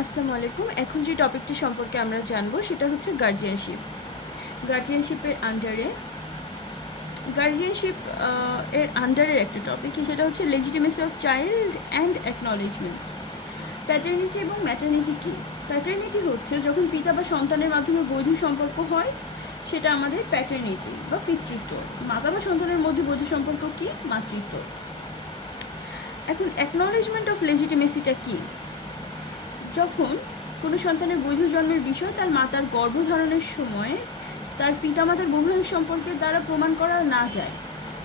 আসসালামু আলাইকুম। এখন যে টপিকটি সম্পর্কে আমরা জানবো সেটা হচ্ছে গার্জিয়ানশিপ। গার্জিয়ানশিপের আন্ডারে গার্জিয়ানশিপ এর আন্ডারের একটা টপিক, সেটা হচ্ছে legitimacy of child and acknowledgement. Paternity এবং ম্যাটার্নিটি কী? প্যাটার্নিটি হচ্ছে যখন পিতা বা সন্তানের মাধ্যমে বৈধ সম্পর্ক হয়, সেটা আমাদের প্যাটার্নিটি বা পিতৃত্ব। মাতা বা সন্তানের মধ্যে বৈধ সম্পর্ক কী? মাতৃত্ব। এখন অ্যাকনলেজমেন্ট অফ লেজিটিমেসিটা কী? যখন কোনো সন্তানের বৈধ জন্মের বিষয় তার মাতার গর্ভধারণের সময় তার পিতামাতার বৈবাহিক সম্পর্কের দ্বারা প্রমাণ করা না যায়,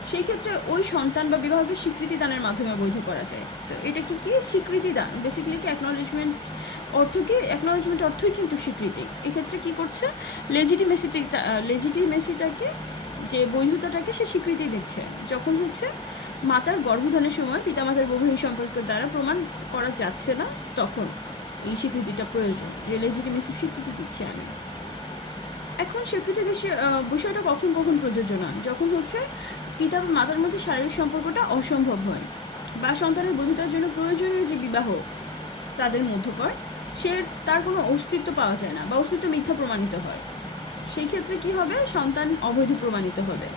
সেই ক্ষেত্রে ওই সন্তান বা বিবাহকে স্বীকৃতি দানের মাধ্যমে বৈধ করা যায়। তো এটা কি স্বীকৃতি দান, বেসিক্যালি কি অ্যাকনলেজমেন্ট অর্থ কি? অ্যাকনলেজমেন্ট অর্থই কিন্তু স্বীকৃতি। এক্ষেত্রে কি করছে, লেজিটিমেসিটাকে যে বৈধতাটাকে সে স্বীকৃতি দিচ্ছে যখন হচ্ছে মাতার গর্ভধারণের সময় পিতামাতার বৈবাহিক সম্পর্কের দ্বারা প্রমাণ করা যাচ্ছে না, তখন এই স্বীকৃতিটা প্রয়োজন, যে লেজিটিমেসি স্বীকৃতি দিচ্ছি আমি। এখন স্বীকৃতি বিষয়টা কখন কখন প্রযোজ্য নয়, যখন হচ্ছে পিতা বা মাতার মধ্যে শারীরিক সম্পর্কটা অসম্ভব হয়, বা সন্তানের বৈধতার জন্য প্রয়োজনীয় যে বিবাহ তাদের মধ্যকার তার কোনো অস্তিত্ব পাওয়া যায় না, বা অস্তিত্ব মিথ্যা প্রমাণিত হয়, সেই ক্ষেত্রে কি হবে, সন্তান অবৈধ প্রমাণিত হবে।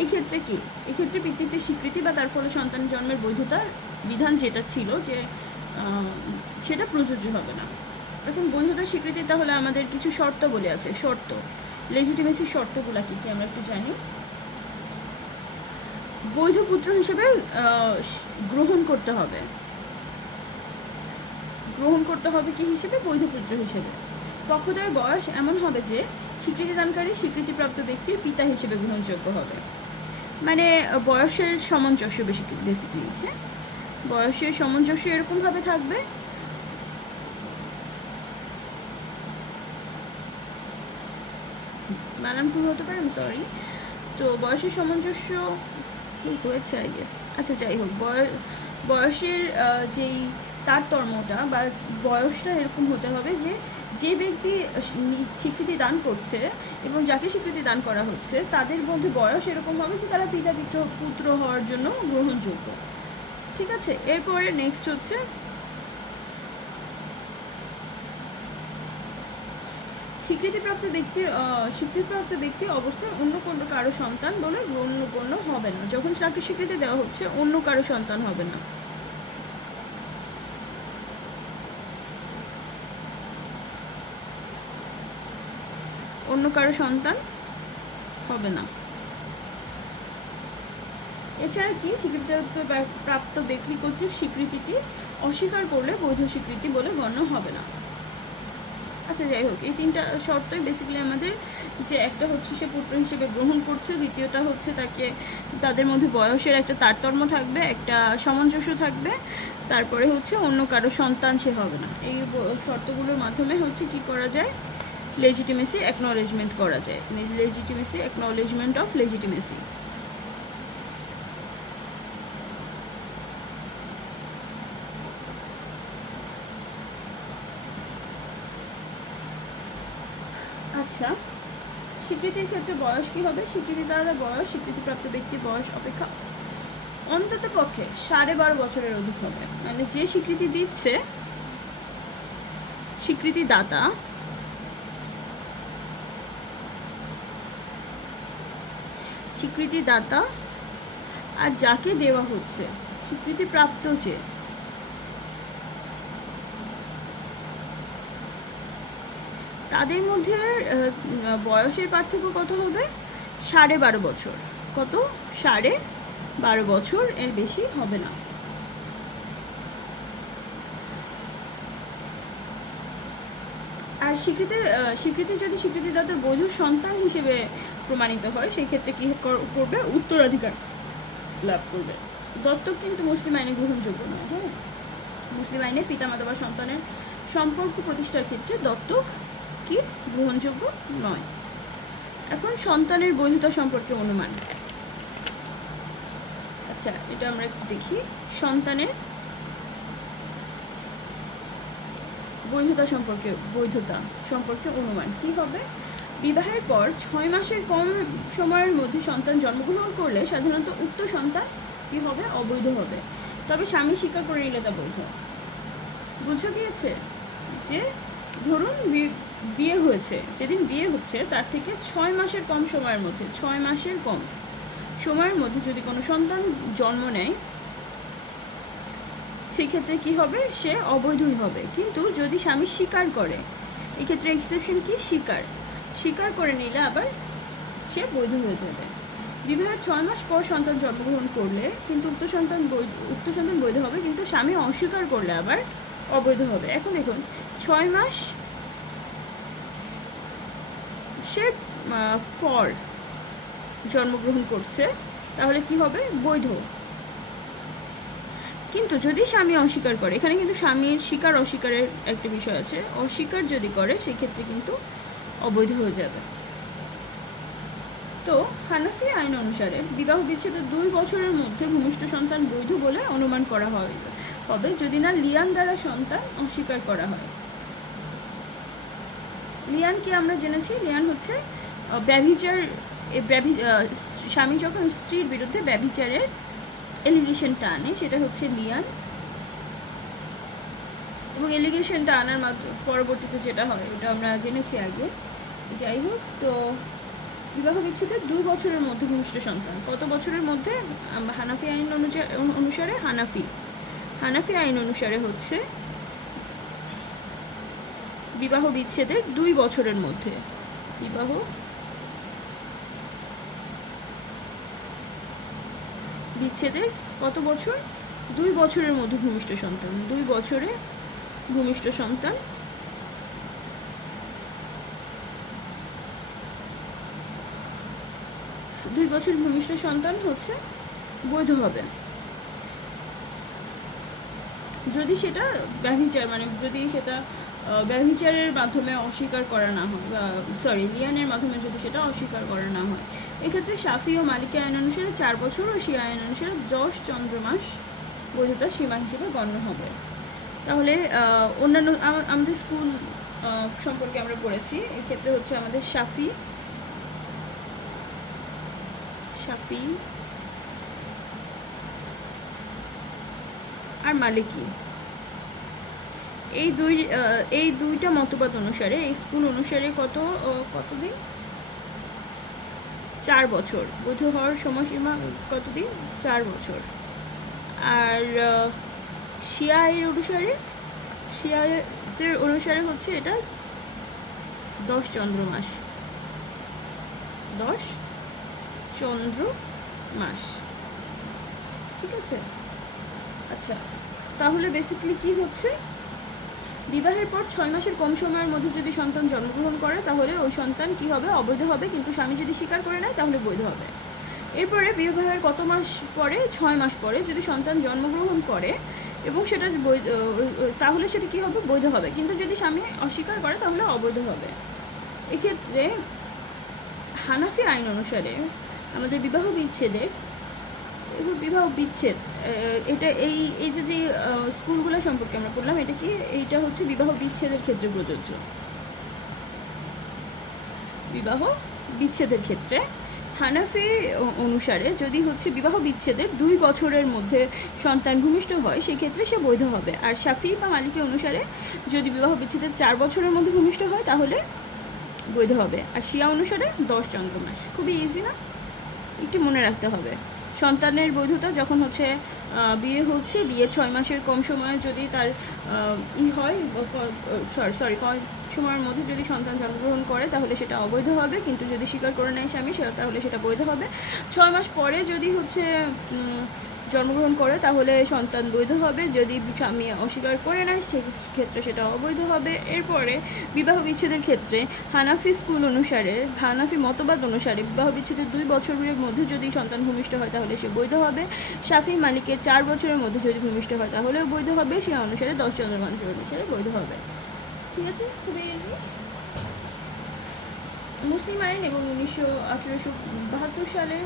এই ক্ষেত্রে কি, এক্ষেত্রে পিতৃত্বের স্বীকৃতি বা তার ফলে সন্তান জন্মের বৈধতার বিধান যেটা ছিল যে সেটা প্রযোজ্য হবে না। এখন বৈধতার স্বীকৃতি তাহলে আমাদের কিছু শর্তাবলী আছে। শর্ত, লেজিটিমেসির শর্তগুলো কী কী আমরা একটু জানি। বৈধ পুত্র হিসেবে গ্রহণ করতে হবে কি হিসেবে? বৈধ পুত্র হিসেবে। পক্ষদ্বয়ের বয়স এমন হবে যে স্বীকৃতিদানকারী স্বীকৃতিপ্রাপ্ত ব্যক্তির পিতা হিসেবে গ্রহণযোগ্য হবে। মানে বয়সের সামঞ্জস্য বেসিক্যালি, হ্যাঁ, বয়সের সামঞ্জস্য এরকমভাবে থাকবে বানান ভুল হতে পারে, আমি সরি। তো বয়সের সামঞ্জস্য হয়েছে আই গেস, আচ্ছা যাই হোক, বয়সের যেই তারতম্যটা বা বয়সটা এরকম হতে হবে যে যে ব্যক্তি স্বীকৃতি দান করছে এবং যাকে স্বীকৃতি দান করা হচ্ছে তাদের মধ্যে বয়স এরকম হবে যে তারা পিতা পুত্র হওয়ার জন্য গ্রহণযোগ্য। ঠিক আছে, এরপরে নেক্সট হচ্ছে স্বীকৃতিপ্রাপ্ত ব্যক্তি অবস্থায় অন্য কোনো কারো সন্তান বলে গণ্য হবে না। যখন তাকে স্বীকৃতি দেওয়া হচ্ছে অন্য কারো সন্তান হবে না। অন্য কারো সন্তান হবে না। এছাড়া কি, স্বীকৃতিপ্রাপ্ত ব্যক্তি কর্তৃক স্বীকৃতিটি অস্বীকার করলে বৈধ স্বীকৃতি বলে গণ্য হবে না। আচ্ছা যাই হোক, এই তিনটা শর্তই বেসিক্যালি আমাদের, যে একটা হচ্ছে সে পুত্র হিসেবে গ্রহণ করছে, দ্বিতীয়টা হচ্ছে তাদের মধ্যে বয়সের একটা তারতম্য থাকবে, একটা সামঞ্জস্য থাকবে, তারপরে হচ্ছে অন্য কারো সন্তান সে হবে না। এই শর্তগুলোর মাধ্যমে হচ্ছে কি করা যায়, লেজিটিমেসি অ্যাকনলেজমেন্ট করা যায়, লেজিটিমেসি অ্যাকনলেজমেন্ট অফ লেজিটিমেসি। আচ্ছা, স্বীকৃতির ক্ষেত্রে বয়স কী হবে? স্বীকৃতিদাতার বয়স স্বীকৃতিপ্রাপ্ত ব্যক্তির বয়স অপেক্ষা অন্তত পক্ষে 12.5 বছরের অধিক হবে। মানে যে স্বীকৃতি দিচ্ছে স্বীকৃতিদাতা আর যাকে দেওয়া হচ্ছে স্বীকৃতিপ্রাপ্ত, যে তাদের মধ্যে বয়সের পার্থক্য কত হবে? 12.5 বছর। কত? 12.5 বছর, এর বেশি হবে না। আর স্বীকৃতি যদি স্বীকৃতিদাতার বৈধ সন্তান হিসেবে প্রমাণিত হয়, সেই ক্ষেত্রে কী করবে? উত্তরাধিকার লাভ করবে। দত্তক কিন্তু মুসলিম আইনে গ্রহণযোগ্য নয়। হ্যাঁ, মুসলিম আইনে পিতামাতা বা সন্তানের সম্পর্ক প্রতিষ্ঠার ক্ষেত্রে দত্তক কি গ্রহণযোগ্য নয়। এখন সন্তানের বৈধতা সম্পর্কে অনুমান। আচ্ছা, এটা আমরা একটু দেখি। সন্তানের বৈধতা সম্পর্কে অনুমান কি হবে? বিবাহের পর 6 মাসের কম সময়ের মধ্যে সন্তান জন্মগ্রহণ করলে সাধারণত উক্ত সন্তান কি হবে? অবৈধ হবে। তবে স্বামী স্বীকার করে নিলে তা বৈধ। বুঝা গিয়েছে? যে ধরুন বিয়ে হয়েছে, যেদিন বিয়ে হচ্ছে তার থেকে 6 মাসের কম সময়ের মধ্যে, 6 মাসের কম সময়ের মধ্যে যদি কোনো সন্তান জন্ম নেয়, সেই ক্ষেত্রে কী হবে, সে অবৈধই হবে। কিন্তু যদি স্বামী স্বীকার করে, এক্ষেত্রে এক্সেপশন কি, স্বীকার করে নিলে আবার সে বৈধ হয়ে যাবে। বিবাহের 6 মাস পর সন্তান জন্মগ্রহণ করলে কিন্তু উক্ত সন্তান বৈধ হবে, কিন্তু স্বামী অস্বীকার করলে আবার অবৈধ হবে। এখন দেখুন 6 মাস সে পর জন্মগ্রহণ করছে, তাহলে কি হবে, বৈধ। কিন্তু যদি স্বামী অস্বীকার করে, এখানে কিন্তু স্বামীর স্বীকার অস্বীকারের একটা বিষয় আছে, অস্বীকার যদি করে সেক্ষেত্রে কিন্তু অবৈধ হয়ে যাবে। তো হানাফি আইন অনুসারে বিবাহ বিচ্ছেদের 2 বছরের মধ্যে ভূমিষ্ঠ সন্তান বৈধ বলে অনুমান করা হবে যদি না লিয়ান দ্বারা সন্তান অস্বীকার করা হয়। লিয়ান কি আমরা জেনেছি, লিয়ান হচ্ছে ব্যভিচার, স্বামী যখন স্ত্রীর বিরুদ্ধে ব্যভিচারের এলিগেশনটা আনে, সেটা হচ্ছে লিয়ান। এবং এলিগেশনটা আনার পরবর্তীতে যেটা হয় ওটা আমরা জেনেছি আগে। যাই হোক, তো বিবাহ বিচ্ছেদের 2 বছরের মধ্যে ভূমিষ্ঠ সন্তান, কত বছরের মধ্যে, হানাফি আইন অনুসারে হানাফি আইন অনুসারে হচ্ছে বিবাহ বিচ্ছেদের 2 বছরের মধ্যে, বিবাহ বিচ্ছেদের কত বছর, 2 বছরের মধ্যে ভূমিষ্ঠ সন্তান, 2 বছরে ভূমিষ্ঠ সন্তান 2 বছর ভূমিষ্ঠ সন্তান হচ্ছে বৈধ হবে। যদি সেটা ব্যভিচার, মানে যদি সেটা ব্যভিচারের মাধ্যমে অস্বীকার করা না হয়, লিয়ানের মাধ্যমে যদি সেটা অস্বীকার করা না হয়, এক্ষেত্রে শাফি ও মালিকি আইন অনুসারে 4 বছর ও শিয়া আইন অনুসারে 10 চন্দ্রমাস বৈধতার সীমা হিসেবে গণ্য হবে। তাহলে অন্যান্য আমাদের স্কুল সম্পর্কে আমরা পড়েছি, এক্ষেত্রে হচ্ছে আমাদের শাফি আর মালিকি, এই দুইটা মতবাদ অনুসারে, এই স্কুল অনুসারে কতদিন, 4 বছর বৈধ হওয়ার সময়সীমা, কতদিন, 4 বছর। আর শিয়াদের অনুসারে হচ্ছে এটা 10 চন্দ্রমাস, 10 চন্দ্রমাস, ঠিক আছে। আচ্ছা, তাহলে বেসিক্যালি কি হচ্ছে, বিবাহের পর 6 মাসের কম সময়ের মধ্যে যদি সন্তান জন্মগ্রহণ করে তাহলে ওই সন্তান কি হবে, অবৈধ হবে, কিন্তু স্বামী যদি স্বীকার করে নেয় তাহলে বৈধ হবে। এরপরে বিবাহের কত মাস পরে, 6 মাস পরে যদি সন্তান জন্মগ্রহণ করে এবং সেটা তাহলে সেটা কি হবে, বৈধ হবে, কিন্তু যদি স্বামী অস্বীকার করে তাহলে অবৈধ হবে। এক্ষেত্রে হানাফি আইন অনুসারে আমাদের বিবাহ বিচ্ছেদ, এটা এই যে স্কুলগুলো সম্পর্কে আমরা বললাম, এইটা হচ্ছে বিবাহ বিচ্ছেদের ক্ষেত্রে প্রযোজ্য। বিবাহ বিচ্ছেদের ক্ষেত্রে হানাফি অনুসারে যদি হচ্ছে বিবাহ বিচ্ছেদের 2 বছরের মধ্যে সন্তান ভূমিষ্ঠ হয়, সেক্ষেত্রে সে বৈধ হবে। আর শাফি বা মালিকি অনুসারে যদি বিবাহ বিচ্ছেদের 4 বছরের মধ্যে ভূমিষ্ঠ হয় তাহলে বৈধ হবে। আর শিয়া অনুসারে 10 চন্দ্রমাস। খুবই ইজি না, একটু মনে রাখতে হবে। সন্তানের বৈধতা যখন হচ্ছে বিয়ের 6 মাসের কম সময়ে যদি তার হয়, কম সময়ের মধ্যে যদি সন্তান জন্মগ্রহণ করে তাহলে সেটা অবৈধ হবে, কিন্তু যদি স্বীকার করে নেয় স্বামী তাহলে সেটা বৈধ হবে। 6 মাস পরে যদি হচ্ছে জন্মগ্রহণ করে তাহলে সন্তান বৈধ হবে, যদি স্বামী অস্বীকার করে নেয় সেক্ষেত্রে সেটা অবৈধ হবে। এরপরে বিবাহ বিচ্ছেদের ক্ষেত্রে হানাফি মতবাদ অনুসারে বিবাহ বিচ্ছেদের 2 বছরের মধ্যে যদি সন্তান ভূমিষ্ঠ হয় তাহলে সে বৈধ হবে। শাফি মালিকের 4 বছরের মধ্যে যদি ভূমিষ্ঠ হয় তাহলেও বৈধ হবে, সে অনুসারে 10 চন্দ্রমাসের অনুসারে বৈধ হবে। ঠিক আছে, খুবই ইজি। মুসলিম আইন এবং 1872 সালে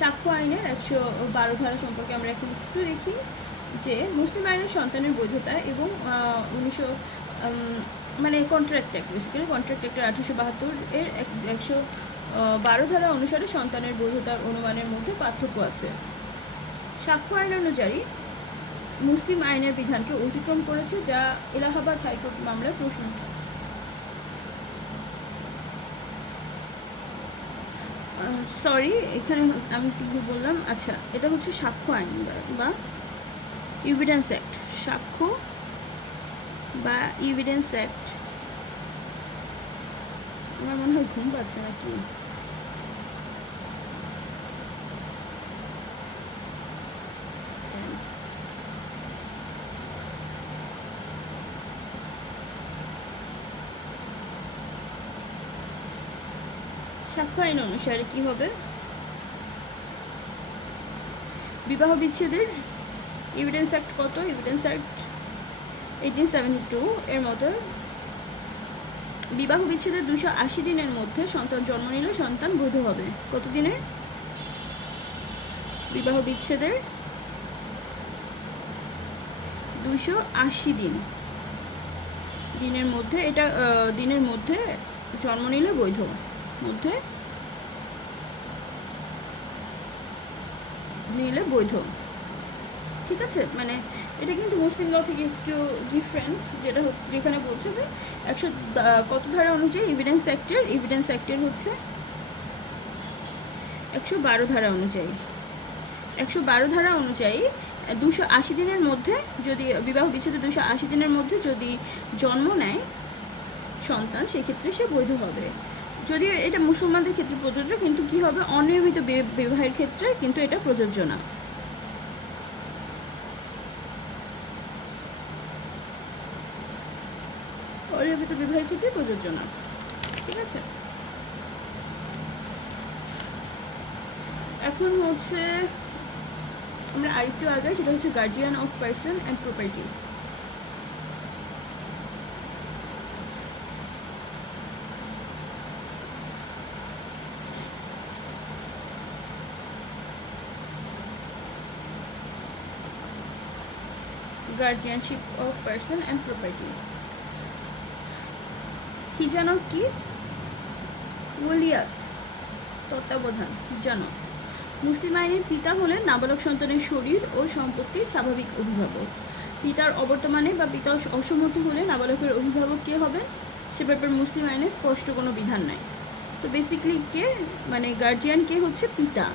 সাক্ষ্য আইনের 112 ধারা সম্পর্কে আমরা এখন একটু দেখি যে মুসলিম আইনের সন্তানের বৈধতা এবং 1900 মানে কন্ট্রাক্ট অ্যাক্ট, বেসিক্যালি কন্ট্রাক্ট অ্যাক্টের 1872 এর 112 ধারা অনুসারে সন্তানের বৈধতার অনুমানের মধ্যে পার্থক্য আছে। সাক্ষ্য আইন অনুযায়ী মুসলিম আইনের বিধানকে অতিক্রম করেছে, যা এলাহাবাদ হাইকোর্ট মামলায় প্রশ্ন উঠেছে? সরি, এখানে আমি কি বললাম? আচ্ছা, এটা হচ্ছে সাক্ষ্য আইন বা এভিডেন্স অ্যাক্ট। সাক্ষ্য বা এভিডেন্স অ্যাক্ট। আমার মনে হয় ঘুম পাচ্ছে নাকি। সাক্ষ্য আইন অনুসারে কি হবে? বিবাহ বিচ্ছেদের এভিডেন্স অ্যাক্ট কত? এভিডেন্স অ্যাক্ট 1872 এর মতো বিবাহ বিচ্ছেদের 280 দিনের মধ্যে সন্তান জন্ম নিলে সন্তান বৈধ হবে। কত দিনের? বিবাহ বিচ্ছেদের 280 দিনের মধ্যে, এটা দিনের মধ্যে জন্ম নিলে বৈধ। মধ্যে নিলে বৈধ, ঠিক আছে? মানে এটা কিন্তু মুসলিম ল থেকে একটু ডিফারেন্ট, যেখানে বলছে যে 100 কত ধারা অনুযায়ী এভিডেন্স অ্যাক্টের হচ্ছে 112 ধারা অনুযায়ী 112 ধারা অনুযায়ী 280 দিনের মধ্যে যদি বিবাহ বিচ্ছেদের 280 দিনের মধ্যে যদি জন্ম নেয় সন্তান, সেক্ষেত্রে সে বৈধ হবে। যদিও এটা মুসলমানদের ক্ষেত্রে প্রযোজ্য, কিন্তু কি হবে, অনিয়মিত বিবাহের ক্ষেত্রে কিন্তু এটা প্রযোজ্য না। অনিয়মিত বিবাহের ক্ষেত্রে প্রযোজ্য না, ঠিক আছে? এখন হচ্ছে আমরা আরেকটু আগে, সেটা হচ্ছে guardian of person and property. Guardianship of person and property. হিজানক কি? ওলিয়াত, তত্ত্বাবধান। হিজানক মুসলিম আইনের পিতা হলেন নাবালক সন্তানের শরীর ও সম্পত্তির স্বাভাবিক অভিভাবক। পিতার অবর্তমানে বা পিতা অসমর্থ হলে নাবালকের অভিভাবক কে হবেন সে ব্যাপারে মুসলিম আইনে স্পষ্ট কোনো বিধান নাই। তো বেসিক্যালি কে, মানে গার্জিয়ান কে হচ্ছে পিতা।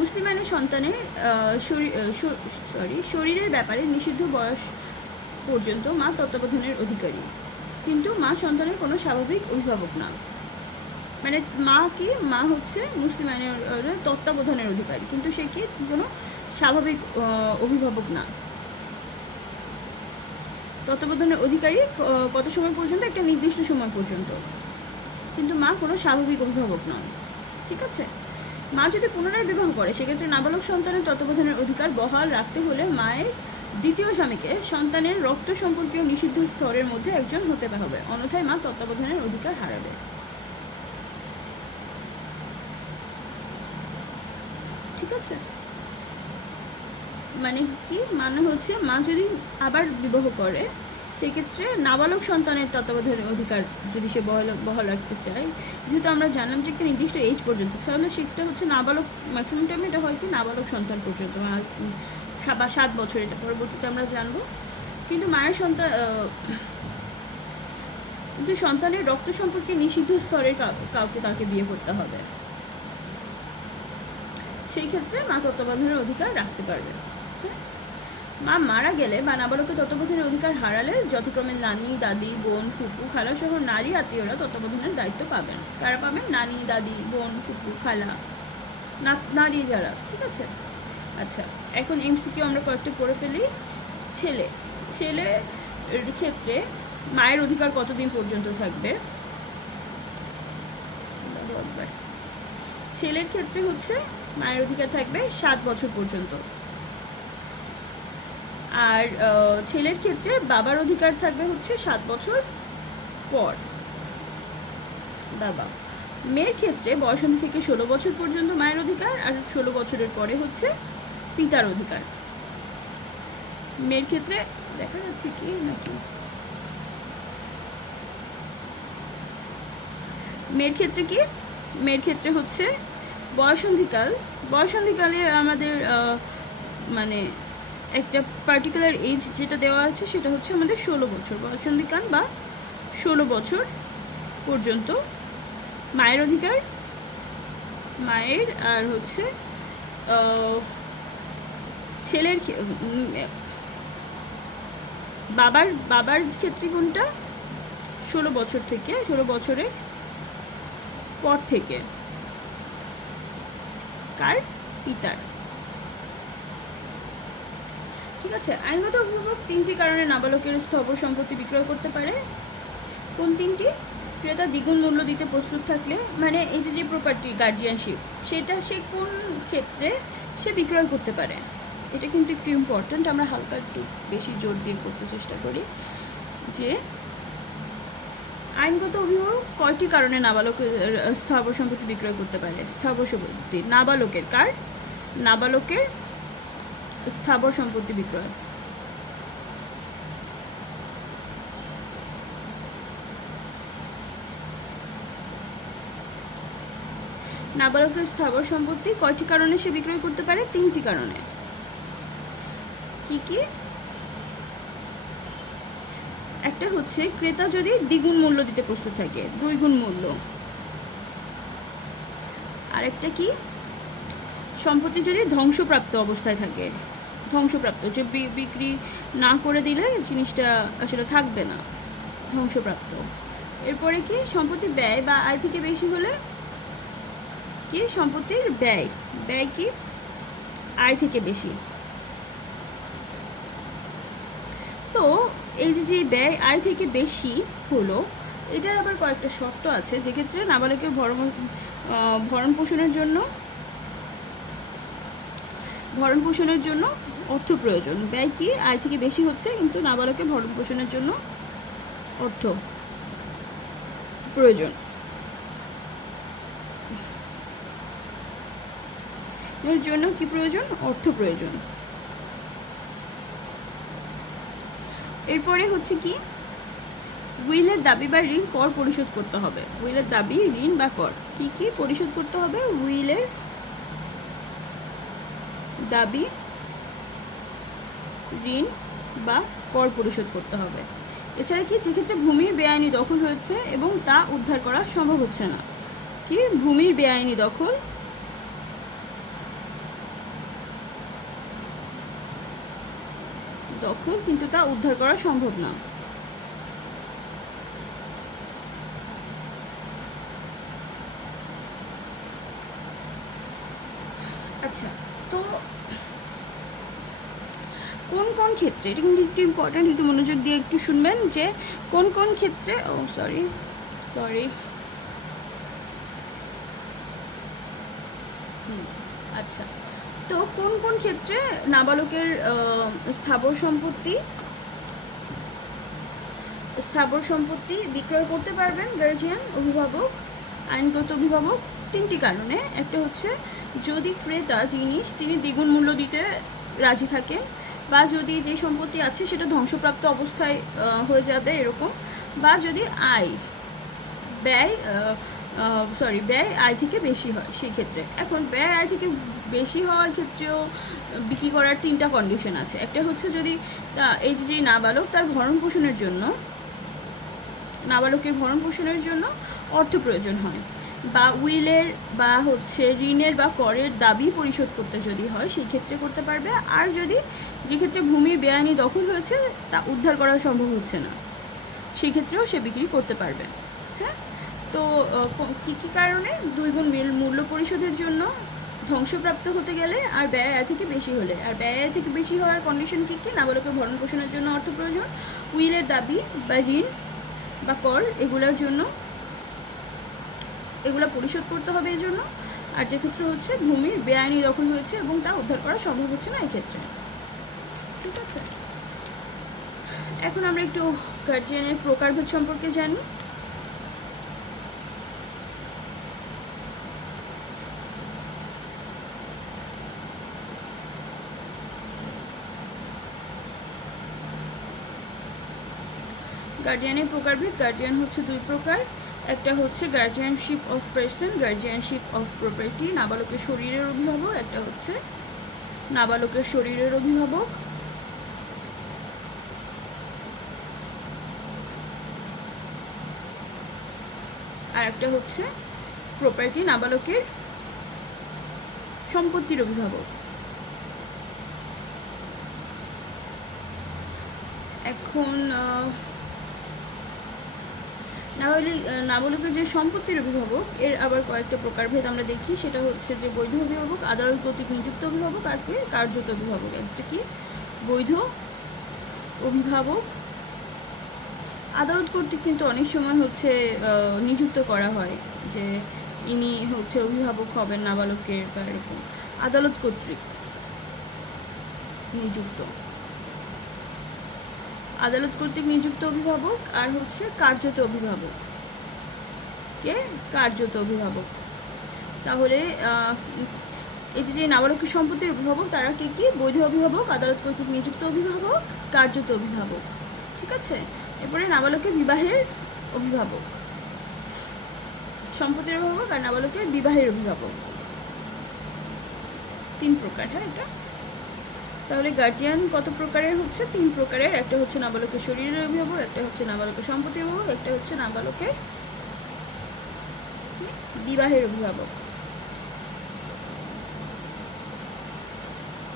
মুসলিম আইনের সন্তানের শরীরের ব্যাপারে নিষিদ্ধ বয়স পর্যন্ত মা তত্ত্বাবধানের অধিকারী, কিন্তু মা সন্তানের কোনো স্বাভাবিক অভিভাবক না। মানে মা হচ্ছে মুসলিম আইনের তত্ত্বাবধানের অধিকারী, কিন্তু সে কি কোনো স্বাভাবিক অভিভাবক না। তত্ত্বাবধানের অধিকারী কত সময় পর্যন্ত? একটা নির্দিষ্ট সময় পর্যন্ত, কিন্তু মা কোনো স্বাভাবিক অভিভাবক নন, ঠিক আছে? মা যদি পুনরায় বিবাহ করে, সেক্ষেত্রে নাবালক সন্তানের তত্ত্বাবধানের অধিকার বহাল রাখতে হলে মায়ের দ্বিতীয় স্বামীকে সন্তানের রক্ত সম্পর্কীয় নিষিদ্ধ স্তরের মধ্যে একজন হতে হবে, অন্যথায় মা তত্ত্বাবধানের অধিকার হারাবে, ঠিক আছে? মানে কি, মানে হচ্ছে মা যদি আবার বিবাহ করে, সেক্ষেত্রে নাবালক সন্তানের তত্ত্বাবধানের অধিকার যদি সে বহাল রাখতে চায়, যেহেতু আমরা জানলাম যে একটা নির্দিষ্ট এজ পর্যন্ত, তাহলে সেটা হচ্ছে নাবালক, ম্যাক্সিমাম টাইমে এটা হয় কি নাবালক সন্তান পর্যন্ত বা 7 বছর, এটা পরবর্তীতে আমরা জানবো। কিন্তু মায়ের কিন্তু সন্তানের রক্ত সম্পর্কে নিষিদ্ধ স্তরের কাউকে তাকে বিয়ে করতে হবে, সেই ক্ষেত্রে মা তত্ত্বাবধানের অধিকার রাখতে পারবে। মা মারা গেলে বা নাবালকের তত্ত্বাবধানের অধিকার হারালে যথাক্রমে নানি, দাদি, বোন, ফুপু, খালা সহ নারী আত্মীয়রা তত্ত্বাবধানের দায়িত্ব পাবেন। কারা পাবেন? নানি, দাদি, বোন, ফুপু, খালা, নারী যারা, ঠিক আছে? আচ্ছা, এখন এমসিকিউ আমরা কয়েকটা করে ফেলি। ছেলের ক্ষেত্রে মায়ের অধিকার কতদিন পর্যন্ত থাকবে? ছেলের ক্ষেত্রে হচ্ছে মায়ের অধিকার থাকবে 7 বছর পর্যন্ত। আর ছেলের ক্ষেত্রে বাবার অধিকার থাকবে হচ্ছে 7 বছর পর বাবা। মেয়ের ক্ষেত্রে বয়সন্ধি থেকে 16 বছর পর্যন্ত মায়ের অধিকার, আর 16 বছরের পরে হচ্ছে পিতার অধিকার। মেয়ের ক্ষেত্রে দেখা যাচ্ছে কি নাকি? মেয়ের ক্ষেত্রে কি? মেয়ের ক্ষেত্রে হচ্ছে বয়সন্ধিকালে আমাদের মানে একটা পার্টিকুলার এজ যেটা দেওয়া আছে সেটা হচ্ছে আমাদের 16 বছর, বয়সন্ধিকাল বা 16 বছর পর্যন্ত মায়ের অধিকার, মায়ের আর হচ্ছে ছেলের বাবার ক্ষেত্রে কোনটা 16 বছর থেকে 16 বছরের পর থেকে কার পিতার। ঠিক আছে, আইনগত অভিভাবক 3টি কারণে নাবালকের স্থাবর সম্পত্তি বিক্রয় করতে পারে। কোন 3টি? ক্রেতা দ্বিগুণ মূল্য দিতে প্রস্তুত থাকলে, মানে এই যে প্রপার্টি গার্জিয়ানশিপ সেটা সে কোন ক্ষেত্রে সে বিক্রয় করতে পারে। এটা কিন্তু একটু ইম্পর্ট্যান্ট, আমরা হালকা একটু বেশি জোর দিয়ে করতে চেষ্টা করি যে আইনগত অভিভাবক কয়টি কারণে নাবালকের স্থাবর সম্পত্তি বিক্রয় করতে পারে। স্থাবর সম্পত্তি নাবালকের কার? নাবালকের স্থাবর সম্পত্তি বিক্রয়। নাবালকের স্থাবর সম্পত্তি কয়টি কারণে সে বিক্রয় করতে পারে? 3টি কারণে। কি কি? একটা হচ্ছে ক্রেতা যদি দ্বিগুণ মূল্য দিতে প্রস্তুত থাকে, 2 গুণ মূল্য। আরেকটা কি? সম্পত্তি যদি ধ্বংসপ্রাপ্ত অবস্থায় থাকে, ধ্বংসপ্রাপ্ত যে বিক্রি না করে দিলে জিনিসটা আসলে থাকবে না, ধ্বংসপ্রাপ্ত। এরপরে কি? সম্পত্তি ব্যয় বা আয় থেকে বেশি হলে কি? সম্পত্তির ব্যয়, ব্যয় কি? আয় থেকে বেশি। তো এই যে ব্যয় আয় থেকে বেশি হলো, এটার আবার কয়েকটা শর্ত আছে, যেক্ষেত্রে নাবালকের ভরণ পোষণের জন্য অর্থ প্রয়োজন। ব্যয় কি? আয় থেকে বেশি হচ্ছে, কিন্তু নাবালকের ভরণ পোষণের জন্য অর্থ প্রয়োজন। এর জন্য কি প্রয়োজন? অর্থ প্রয়োজন। এরপরে হচ্ছে কি? উইলের দাবি বা ঋণ কর পরিশোধ করতে হবে। উইলের দাবি, ঋণ বা কর কি কি পরিশোধ করতে হবে? উইলের দাবি, ঋণ বা কর পরিশোধ করতে হবে। এছাড়া কি? যেক্ষেত্রে ভূমির বেআইনি দখল হয়েছে এবং তা উদ্ধার করা সম্ভব হচ্ছে না। কি? ভূমির বেআইনি দখল, কিন্তু তা উদ্ধার করা সম্ভব না। আচ্ছা, তো কোন কোন ক্ষেত্রে, এটা কিন্তু একটু ইম্পর্ট্যান্ট, একটু মনোযোগ দিয়ে একটু শুনবেন যে কোন কোন ক্ষেত্রে, সরি আচ্ছা, তো কোন কোন ক্ষেত্রে নাবালকের স্থাবর সম্পত্তি বিক্রয় করতে পারবেন গার্জিয়ান, অভিভাবক, আইনগত অভিভাবক? 3টি কারণে। একটা হচ্ছে যদি ক্রেতা জিনিস তিনি দ্বিগুণ মূল্য দিতে রাজি থাকেন, বা যদি যে সম্পত্তি আছে সেটা ধ্বংসপ্রাপ্ত অবস্থায় হয়ে যাবে এরকম, বা যদি ব্যয় আয় থেকে বেশি হয় সেই ক্ষেত্রে। এখন ব্যয় আয় থেকে বেশি হওয়ার ক্ষেত্রেও বিক্রি করার 3টা কন্ডিশন আছে। একটা হচ্ছে যদি এই যে নাবালক তার নাবালকের ভরণ পোষণের জন্য অর্থ প্রয়োজন হয়, বা উইলের বা হচ্ছে ঋণের বা করের দাবি পরিশোধ করতে যদি হয় সেই ক্ষেত্রে করতে পারবে। আর যদি যে ক্ষেত্রে ভূমির বেআইনি দখল হয়েছে তা উদ্ধার করা সম্ভব হচ্ছে না, সেই ক্ষেত্রেও সে বিক্রি করতে পারবে। হ্যাঁ, তো কী কী কারণে? 2 গুণ মূল্য পরিশোধের জন্য, ধ্বংসপ্রাপ্ত হতে গেলে, আর ব্যয় আয় থেকে বেশি হলে। আর ব্যয় আয় থেকে বেশি হওয়ার কন্ডিশন কী কী? নাবালকের ভরণ পোষণের জন্য অর্থ প্রয়োজন, উইলের দাবি বা ঋণ বা কর এগুলা পরিশোধ করতে হবে এই জন্য। আর যে ক্ষেত্রে হচ্ছে ভূমির বেআইনি দখল হয়েছে এবং তা উদ্ধার করা সম্ভব হচ্ছে না এক্ষেত্রে। ঠিক আছে, এখন আমরা একটু গার্জিয়ানের প্রকারভেদ সম্পর্কে জানি। গার্জিয়ানের প্রকারভেদ। গার্জিয়ান হচ্ছে 2 প্রকার। একটা হচ্ছে guardianship of person, guardianship of property, নাবালকের শরীরের অভিভাবক। একটা হচ্ছে নাবালকের শরীরের অভিভাবক। আর একটা হচ্ছে প্রপার্টি, নাবালকের সম্পত্তির অভিভাবক। এখন নাবালকের যে সম্পত্তির অভিভাবক এর আবার কয়েকটা প্রকারভেদ আমরা দেখি। সেটা হচ্ছে যে বৈধ অভিভাবক, আদালত কর্তৃক নিযুক্ত অভিভাবক, আর কি কার্যত অভিভাবক। একটা কি বৈধ অভিভাবক, আদালত কর্তৃক কিন্তু অনেক সময় হচ্ছে নিযুক্ত করা হয় যে ইনি হচ্ছে অভিভাবক হবেন নাবালকের, বা এরকম আদালত কর্তৃক নিযুক্ত, আদালত কর্তৃক নিযুক্ত অভিভাবক। আর হচ্ছে কার্যত অভিভাবক, কে কার্যত অভিভাবক। তাহলে এই যে নাবালকের সম্পত্তির অভিভাবক তারা কি কি? বৈধ অভিভাবক, আদালত কর্তৃক নিযুক্ত অভিভাবক, কার্যত অভিভাবক। ঠিক আছে, এরপরে নাবালকের বিবাহের অভিভাবক, সম্পত্তির অভিভাবক আর নাবালকের বিবাহের অভিভাবক, 3 প্রকার। হ্যাঁ, এটা তাহলে গার্জিয়ান কত প্রকারের? হচ্ছে 3 প্রকারের। একটা হচ্ছে নাবালকের শরীরের অভিভাবক, একটা হচ্ছে নাবালকের সম্পত্তির অভিভাবক, একটা হচ্ছে নাবালকের বিবাহের অভিভাবক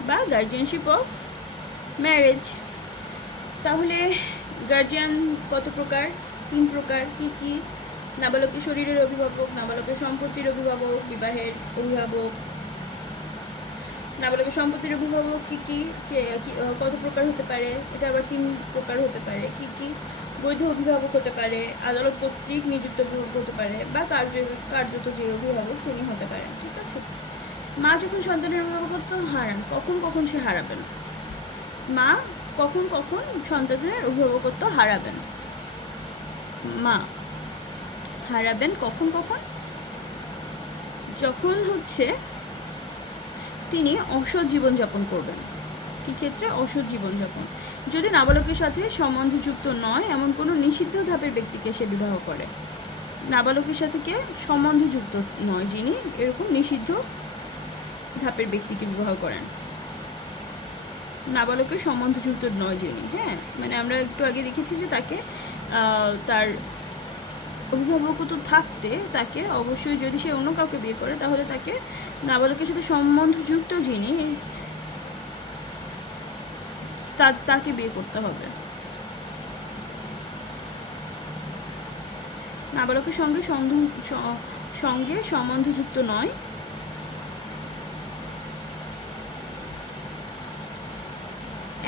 বা গার্জিয়ানশিপ অফ ম্যারেজ। তাহলে গার্জিয়ান কত প্রকার? 3 প্রকার। কি কি? নাবালকের শরীরের অভিভাবক, নাবালকের সম্পত্তির অভিভাবক, বিবাহের অভিভাবক। নাবালকের সম্পত্তির অভিভাবক কি কি, কত প্রকার হতে পারে? এটা আবার 3 প্রকার হতে পারে। কি কি? বৈধ অভিভাবক হতে পারে, আদালত কর্তৃক নিযুক্ত অভিভাবক হতে পারে, বা কার্যত যে অভিভাবক তিনি হতে পারেন। ঠিক আছে, মা যখন সন্তানের অভিভাবকত্ব হারান, কখন কখন সে হারাবেন? মা কখন কখন সন্তানের অভিভাবকত্ব হারাবেন? মা হারাবেন কখন কখন? যখন হচ্ছে তিনি অসৎ জীবনযাপন করবেন। কী ক্ষেত্রে? অসৎ জীবনযাপন। যদি নাবালকের সাথে সম্বন্ধযুক্ত নয় এমন কোনো নিষিদ্ধ ধাপের ব্যক্তিকে সে বিবাহ করে। নাবালকের সাথে কে সম্বন্ধযুক্ত নয়, যিনি এরকম নিষিদ্ধ ধাপের ব্যক্তিকে বিবাহ করেন। নাবালকের সম্বন্ধযুক্ত নয় যিনি, হ্যাঁ, মানে আমরা একটু আগে দেখেছি যে তাকে তার অভিভাবকত্ব থাকতে তাকে অবশ্যই, যদি সে অন্য কাউকে বিয়ে করে তাহলে তাকে নাবালকের সাথে সম্বন্ধযুক্ত যিনি তাকে বিয়ে করতে হবে। নাবালকের সঙ্গে সম্বন্ধযুক্ত নয়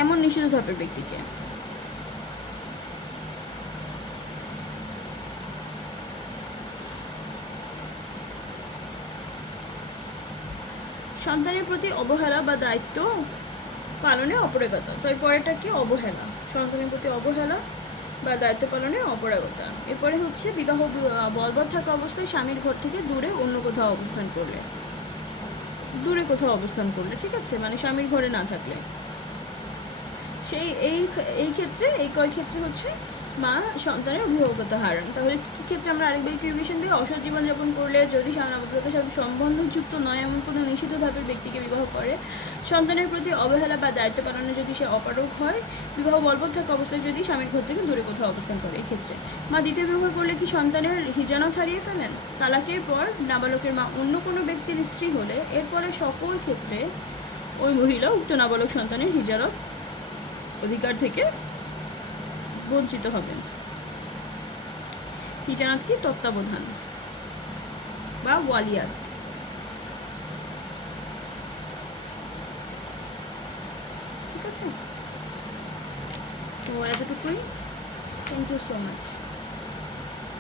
এমন নিষিদ্ধ ধাপের ব্যক্তিকে। সন্তানের প্রতি অবহেলা বা দায়িত্ব পালনে অপরাগতা। তো এর পরেটা কি? অবহেলা, সন্তানের প্রতি অবহেলা বা দায়িত্ব পালনে অপরাগতা। এরপরে হচ্ছে বিবাহ বলবৎ থাকা অবস্থায় স্বামীর ঘর থেকে দূরে অন্য কোথাও অবস্থান করলে, দূরে কোথাও অবস্থান করলে, ঠিক আছে, মানে স্বামীর ঘরে না থাকলে, সেই এই ক্ষেত্রে, এই কয় ক্ষেত্রে হচ্ছে মা সন্তানের অভিভাবকতা হারান। তাহলে কী ক্ষেত্রে আমরা আরেকবার একটু রিভিশন দিই? অসৎ জীবনযাপন করলে, যদি নাবালকের সাথে সম্বন্ধযুক্ত নয় এমন কোনো নিষিদ্ধ ধাপের ব্যক্তিকে বিবাহ করে, সন্তানের প্রতি অবহেলা বা দায়িত্ব পালনে যদি সে অপারগ হয়, বিবাহ বলবৎ থাকা অবস্থায় যদি স্বামীর ঘর থেকে দূরে কোথাও অবস্থান করে। এই ক্ষেত্রে মা দ্বিতীয় বিবাহ করলে কি সন্তানের হিজানত হারিয়ে ফেলেন? তালাকের পর নাবালকের মা অন্য কোনো ব্যক্তির স্ত্রী হলে এর ফলে সকল ক্ষেত্রে ওই মহিলা উক্ত নাবালক সন্তানের হিজারত অধিকার থেকে বঞ্চিত হবেন। হিজানাত কি? তত্ত্বাবধান বা ওয়ালিয়াত। ঠিক আছে, তো এতটুকুই। Thank you so much.